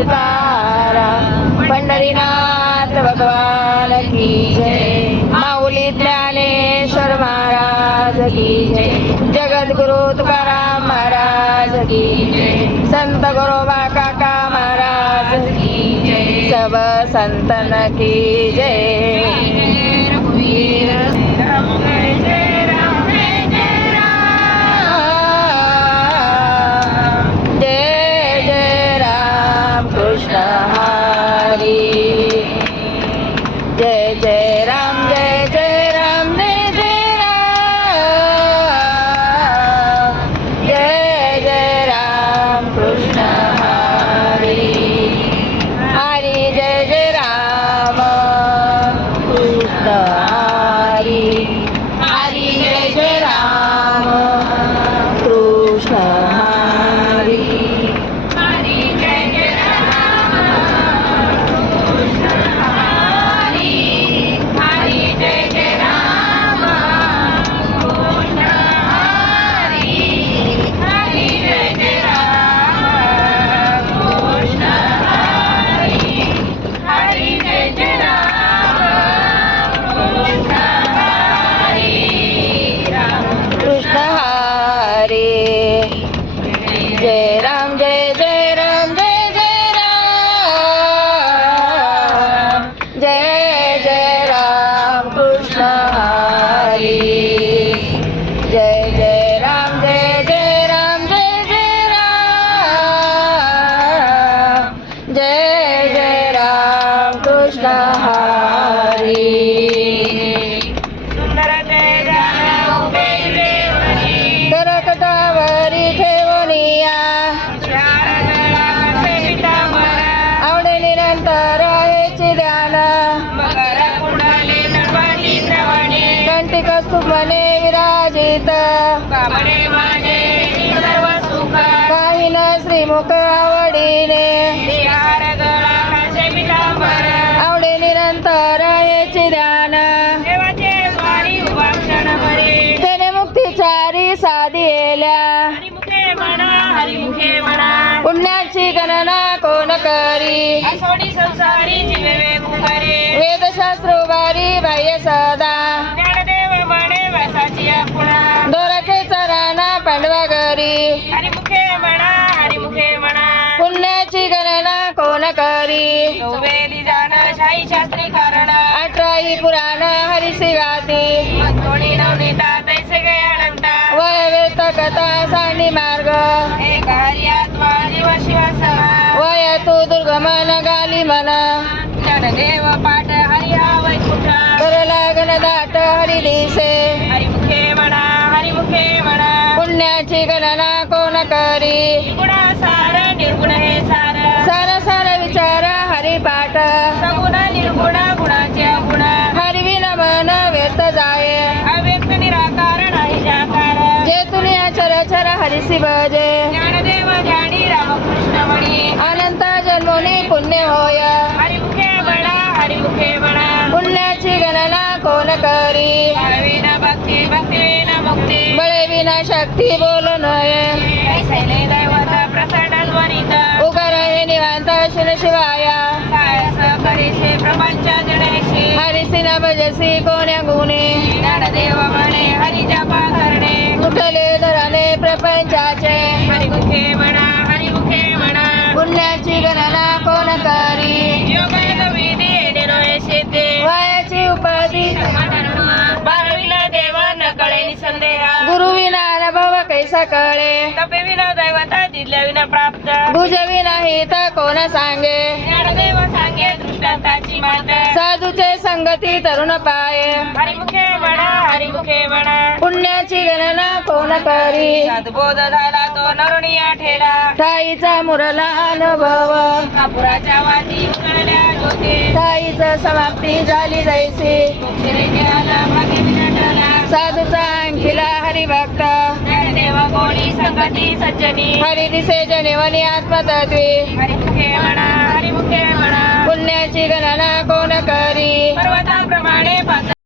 तुकाराम पंढरीनाथ भगवान की जय माऊली ज्ञानेश्वर महाराज की जय जगद्गुरु तुकाराम महाराज की जय संत गुरोबा काका महाराज की जय सब संतन की जय रघुवीर राम जय जय राम जय जय राम जय जय राम कृष्ण हरी जय जय राम जय जय राम जय जय राम जय जय राम कृष्ण हरी हरी जय जय राम कृष्ण हरी हरी जय जय राम कृष्ण हरी हरी जय जय राम कृष्ण हरी हरी जय जय राम कृष्ण हरी हरी जय जय राम कृष्ण हरी हरी जय जय राम कृष्ण हरी राम कृष्ण हरी जय राम जय जय राम जय जय राम जय जय राम कृष्ण हरी जय जय राम जय जय राम जय जय राम जय जय राम कृष्ण हरी सुंदर जय राम करकटावरी ठेवणिया आवडे निरंतर याचे ध्यान कंटिक सुमने विराजित काही न श्रीमुख आवडीने आवडे निरंतर याचे ध्यान त्याने मुक्तीचारी साधिएल्या पुण्याची गणना कोण करी वेदशास्त्र उभारी बाह्य सदा दोरखेचा राणा पांडवा घरी पुण्याची गणना कोण करी शास्त्री कारण 18 पुराण हरिसी गाती वयवेत कथा सांडी मार्ग वय तू दुर्गमन गाली मन ज्ञानदेव पाठ हरि वैकुंठ कर लागन दाट हरी दिसे हरिमुखे म्हणा पुण्याची गणना कोण करी गुणासार निर्गुण हे सार सार सार विचार हरी पाठ सगुण निर्गुण गुणाचे गुण हरिविन मन व्यर्थ जाय अव्यक्त निराकार नाही जाकार जे तुनी अचर चर हरिसी भजे ज्ञानदेव ध्यानी रामकृष्ण मणी अनंत जन्मोनी पुण्य होय हरिमुखे म्हणा पुण्याची गणना कोण करी विना भक्ती विना मुक्ती बळे विना शक्ती बोल नये ऐसैले दैवत प्रसाद वरित उगर हे निवांत शिव शिवाया करीसे प्रपंच जडैसे हरिसी न भजसी कोण्या गुणे ज्ञानदेव म्हणे हरी जपा करणे कुठले धरणे प्रपंचाचे हरिमुखे म्हणा पुण्याची गणना कोण करी योग विधी वयाची उपाधी बारविना देव न कळे निसंदेह गुरु विना अनुभव कैसा कळे तपे विना दैवता दिल्या विना प्राप्त भुज विना हित कोण सांगे ज्ञानदेव सांगे दृष्टांताची मात साधूचे संगती तरुण पाय हरिमुखे म्हणा पुण्याची गणना कोण करी सद्बोध झाला तो नरुनिया ठेला ताईचा मुरला अनुभव कापुराच्या वाती उजळल्या ज्योती ताईचा समाप्ती झाली जैसी साधूचा अंकिला हरिभक्त ज्ञानदेव गोडी संगती सज्जनी हरी दिसे जनिवनी आत्मतत्वे हरिमुखे म्हणा